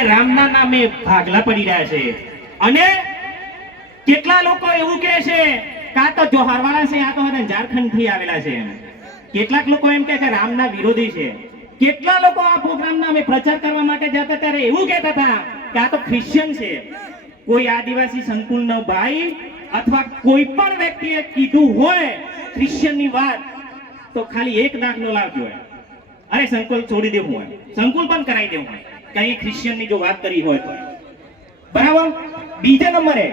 આજે રામના નામે ભાગલા પડી રહ્યા છે. અને કેટલા લોકો એવું કહે છે કાં તો જોહારવાળા છે, આ તો ઝારખંડ થી આવેલા છે. કેટલાક લોકો એમ કહે કે રામના વિરોધી છે. કેટલા લોકો આ પ્રોગ્રામના અમે પ્રચાર કરવા માટે જતા ત્યારે એવું કહેતા હતા કે આ તો ક્રિશ્ચિયન છે. કોઈ આદિવાસી સંકુલનો ભાઈ અથવા કોઈ પણ વ્યક્તિએ કીધું હોય ક્રિશ્ચિયનની વાત તો ખાલી એક દાખલો લાવજો હોય, અરે સંકુલ છોડી દેવું હોય, સંકુલ પણ કરાવી દેવું હોય, કઈ ક્રિશ્ચિયનની જો વાત કરી હોય તો. બરાબર. બીજા નંબરે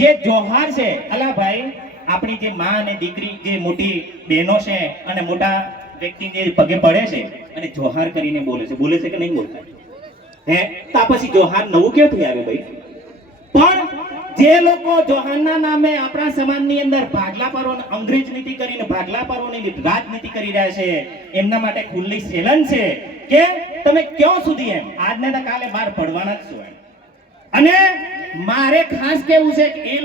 જે જોહાર છે, અલા ભાઈ આપણી જે માં અને દીકરી જે મોટી બહેનો છે અને મોટા વ્યક્તિ જે પગે પડે છે અને જોહાર કરીને બોલે છે કે નહીં બોલતા? હે તો પછી જોહાર નવું ક્યાંથી આવ્યું ભાઈ? પણ જે લોકો જોહારના નામે આપણા સમાજની અંદર ભાગલા પરો, અંગ્રેજ નીતિ કરીને ભાગલા પરોની રાજનીતિ કરી રહ્યા છે, એમના માટે ખુલ્લી ચેલેન્જ છે કે તમે ક્યાં સુધી એમ આજને તો કાલે બહાર પડવાના જ છો. અને મારે ખાસ કેવું છે કે એ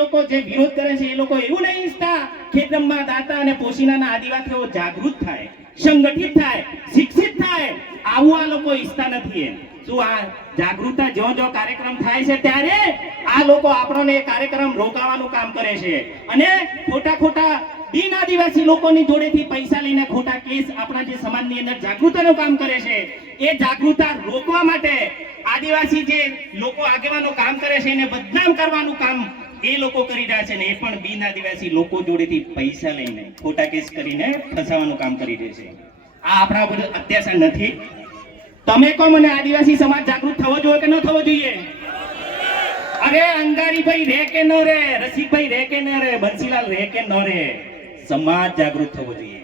લોકો જે વિરોધ કરે છે એ લોકો એવું નહીં ઈચ્છતા ખેતરમાં દાતા અને પોશીનાના આદિવાસીઓ જાગૃત થાય, સંગઠિત થાય, શિક્ષિત થાય. આવું આ લોકો ઈચ્છતા નથી. શું આ જાગૃતતા જો કાર્યક્રમ થાય છે ત્યારે આ લોકો આપણને કાર્યક્રમ રોકાવાનું કામ કરે છે અને ખોટા બિન આદિવાસી લોકોની જોડેથી પૈસા લઈને ખોટા કેસ આપણા જે સમાજની અંદર જાગૃતતાનું કામ કરે છે. એ જાગૃતતા રોકવા માટે આદિવાસી જે લોકો આગેવાનો કામ કરે છે એને બદનામ કરવાનું કામ એ લોકો કરી રહ્યા છે ને એ પણ બિન આદિવાસી લોકો જોડેથી પૈસા લઈને ખોટા કેસ કરીને ફસાવાનું કામ કરી રહ્યા છે. આ આપણા પર અત્યાચાર નથી? તમે કહો મને, આદિવાસી સમાજ જાગૃત થવો જોઈએ કે ન થવો જોઈએ? અરે અંગારીભાઈ રે કે ન રે, રસિકભાઈ રે કે ન રે, બંસીલાલ રે કે ન રે, સમાજ જાગૃત થવો જોઈએ.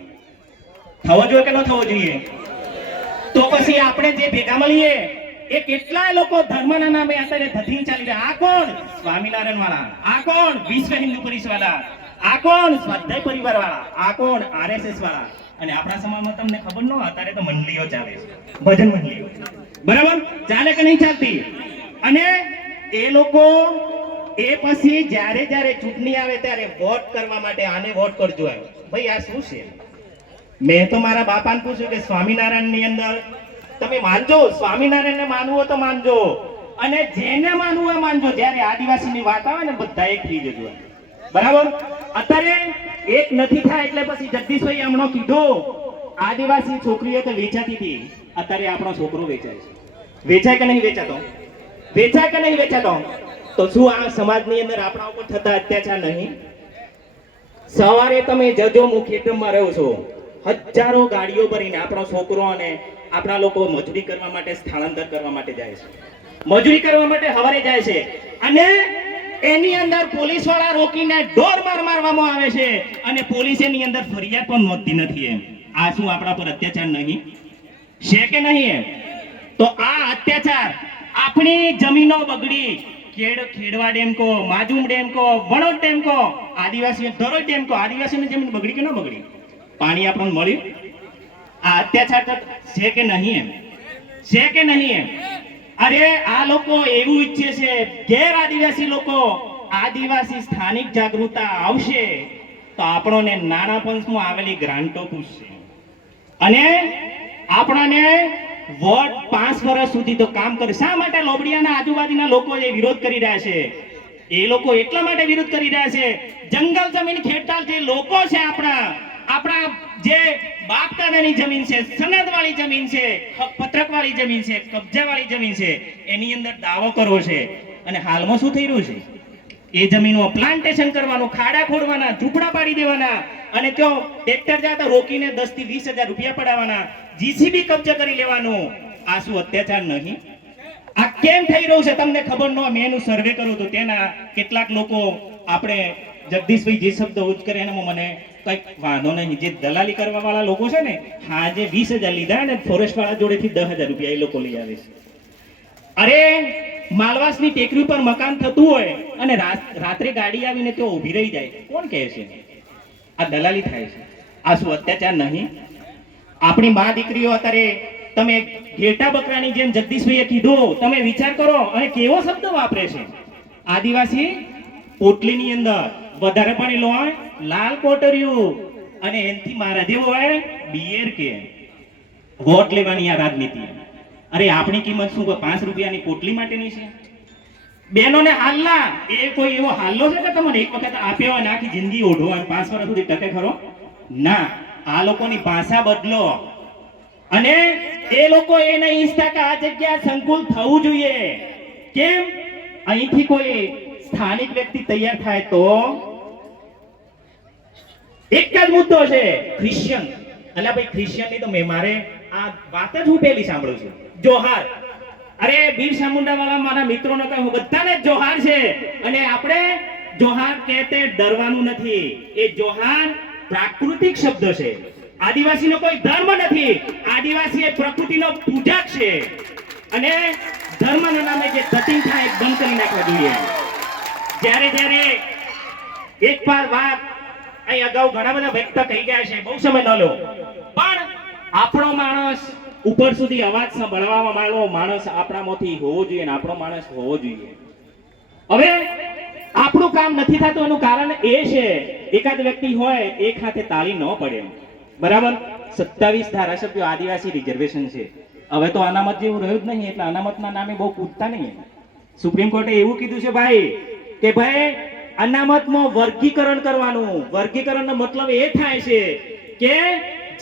થવો જોઈએ કે ન થવો જોઈએ? તો પછી આપણે જે ભેગા મળીએ એ કેટલાય લોકો ધર્મના નામે અત્યારે ધધીન ચાલી રહ્યા. આ કોણ? સ્વામિનારાયણ વાળા. આ કોણ? વિશ્વ હિન્દુ પરિષદ વાળા. આ કોણ? સ્વાધ્યાય પરિવાર વાળા. આ કોણ? આરએસએસ વાળા. અને આપણા સમાજમાં તમને ખબર ન, અત્યારે તો મંડળીઓ ચાલે છે, ભજન મંડળીઓ. બરાબર ચાલે કે નહીં ચાલતી? અને એ લોકો એ પછી જ્યારે ચૂંટણી આવે ત્યારે વોટ કરવા માટે આને વોટ કરજો એમ. ભાઈ આ શું છે? મેં તો મારા બાપાને પૂછ્યું કે સ્વામિનારાયણની અંદર તમે માનજો, સ્વામિનારાયણને માનવું હોય તો માનજો અને જેને માનવું હોય માનજો. જ્યારે આદિવાસીની વાત આવે ને બધા એક થઈ જજો. બરાબર. અત્યારે એક નથી થાય એટલે પછી જગદીશભાઈ હમણાં કીધું આદિવાસી છોકરીઓ તો વેચાતી હતી, અત્યારે આપણો છોકરો વેચાય છે. વેચાય કે નહીં વેચાતો? વેચાય કે નહીં વેચાતો? તો શું આ સમાજની અંદર આપણા ઉપર થતા અત્યાચાર નહીં? સવારે તમે જજો, હું ખેતરમાં રહ્યો છું, હજારો ગાડીઓ ભરીને આપણો છોકરો અને આપણા લોકો મજૂરી કરવા માટે, સ્થળાંતર કરવા માટે જાય છે. મજૂરી કરવા માટે સવારે જાય છે અને એની અંદર પોલીસ વાળા રોકીને ઢોર મારવામાં આવે છે અને પોલીસ એની અંદર ફરિયાદ પણ નોંધતી નથી. એમ આ શું આપણા પર અત્યાચાર નહીં છે કે નહીં? એમ તો આ અત્યાચાર આપણી જમીનો બગડી, ખેડવા ડેમ કો, માજુમ ડેમ કો, વણોદ ડેમ કો, આદિવાસી ધરોઈ ડેમ કો, આદિવાસીની જમીન બગડી કે ન બગડી? પાણી આપણને મળ્યું? આ અત્યાચાર છે કે નહીં? એમ છે કે નહીં? એમ અરે આ લોકો એવું ઈચ્છે છે, ગેર આદિવાસી લોકો આદિવાસી સ્થાનિક જાગૃતતા આવશે તો આપણને નાણા પંચમાં આવેલી ગ્રાન્ટો પૂછશે અને આપણને વોટ 5 વર્ષ સુધી તો કામ કરે. શા માટે લોબડિયાના આજુબાજુના લોકો જે વિરોધ કરી રહ્યા છે એ લોકો એટલા માટે વિરોધ કરી રહ્યા છે, જંગલ જમીન ખેડતાલ જે લોકો છે આપણા જે બાપ દાદાની જમીન છે, સનદવાળી જમીન છે, પત્રકવાળી જમીન છે, કબજાવાળી જમીન છે, એની અંદર દાવો કરવો છે. અને હાલમાં શું થઈ રહ્યું છે? એ જમીનમાં પ્લાન્ટેશન કરવાનું, ખાડા ખોડવાના, ઝૂંપડા પાડી દેવાના અને ત્યાં ટ્રેક્ટર જાતા રોકીને 10 થી 20 હજાર રૂપિયા પડાવવાના, જીસીબી કબજા કરી લેવાનું. આ શું અત્યાચાર નહીં? આ કેમ થઈ રહ્યું છે તમને ખબર ન? મેં એનું સર્વે કર્યું તો તેના કેટલાક લોકો, આપણે જગદીશભાઈ જે શબ્દ ઉચ્ચારે એનામાં મને કઈક વાંધો નહીં. જે દલાલી કરવા વાળા લોકો છે ને, હા જે 20,000 લીધા ને ફોરેસ્ટ વાળા જોડેથી 10,000 રૂપિયા એ લોકો લઈ આવે છે. અરે માલવાસની ટેકરી પર મકાન થતું હોય અને રાત્રે ગાડી આવીને ત્યાં ઊભી રહી જાય, કોણ કહે છે? આ દલાલી થાય છે. આ શું અત્યાચાર નહીં? આપણી મા દીકરીઓ અત્યારે તમે ઘેટા બકરાની જેમ જગદીશભાઈએ કીધું, તમે વિચાર કરો અને કેવો શબ્દ વાપરે છે. આદિવાસી પોટલીની અંદર વધારે પડેલો હોય લાલ કોટરિયું અને એનથી મારા જેવો હોય બિયર કે વોટ લેવાની આ રાજનીતિ. અરે આપણી કિંમત શું કોઈ 5 રૂપિયાની પોટલી માટેની છે? બહેનોને હાલના એ કોઈ એવો હાલ્લો છે કે તમને એક વખત આપ્યો હોય ને આખી જિંદગી ઓઢો અને 5 વર્ષ સુધી ટકે ખરો? ના, આ લોકોની ભાષા બદલો. અને એ લોકો એ નહીં ઈચ્છતા કે આ જગ્યા સંકુલ થવું જોઈએ. કેમ? અહીંથી કોઈ સ્થાનિક વ્યક્તિ તૈયાર થાય તો એક જ મુદ્દો છે, ક્રિશ્ચિયન. અલ્યા ભાઈ ક્રિશ્ચિયનની તો મારે આ વાત જ હું પહેલી સાંભળું છું. જોહાર. અરે બિરસા મુંડા વાળા મારા મિત્રોને કહું બધાને જ જોહાર છે. અને આપણે જોહાર કહેતે ડરવાનું નથી. એ જોહાર પ્રાકૃતિક શબ્દ છે. આદિવાસીનો કોઈ ધર્મ નથી. આદિવાસી એ પ્રકૃતિનો પૂજક છે. અને ધર્મના નામે જે ધતિંગ થાય એ બંધ કરી નાખવા જોઈએ. જ્યારે એક વાત અહીં અગાઉ ઘણા બધા વ્યક્ત કહી ગયા છે, બહુ સમય ન લો, પણ આપણો માણસ ઉપર સુધી અવાજ સંભળવા વાળો માણસ આપણામાંથી હોવો જોઈએ ને આપણો માણસ હોવો જોઈએ. હવે આપણું કામ નથી થતું એનું કારણ એ છે, એકાદ વ્યક્તિ હોય એક હાથે તાળી ન પડે. બરાબર? 27 ધારાસભ્યો આદિવાસી રિઝર્વેશન છે. હવે તો અનામત જેવું રહ્યું જ નહીં, એટલે અનામતના નામે બહુ કૂદતા નહીં. સુપ્રીમ કોર્ટે એવું કીધું છે ભાઈ કે ભાઈ અનામતમાં વર્ગીકરણ કરવાનું. વર્ગીકરણનો મતલબ એ થાય છે કે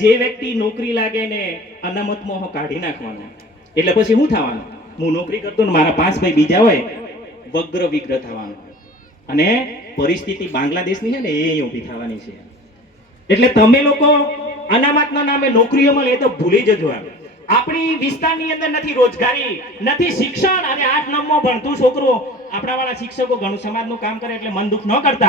જે વ્યક્તિ નોકરી લાગે ને અનામતમાં કાઢી નાખવાનું. એટલે પછી શું થવાનું? હું નોકરી કરતો ને મારા 5 ભાઈ બીજા હોય, વગ્ર વિગ્રહ થવાનું. અને પરિસ્થિતિ બાંગ્લાદેશની છે ને એ અહીં ઊભી થવાની છે. એટલે તમે લોકો અનામતના નામે નોકરીઓ મળે એ તો ભૂલી જજો. આપણી વિસ્તારની અંદર નથી રોજગારી, નથી શિક્ષણ. અને 8 9 ભણતું છોકરો આપણા વાળા શિક્ષકો ઘણું સમાજનું કામ કરે એટલે મન દુઃખ ન કરતા.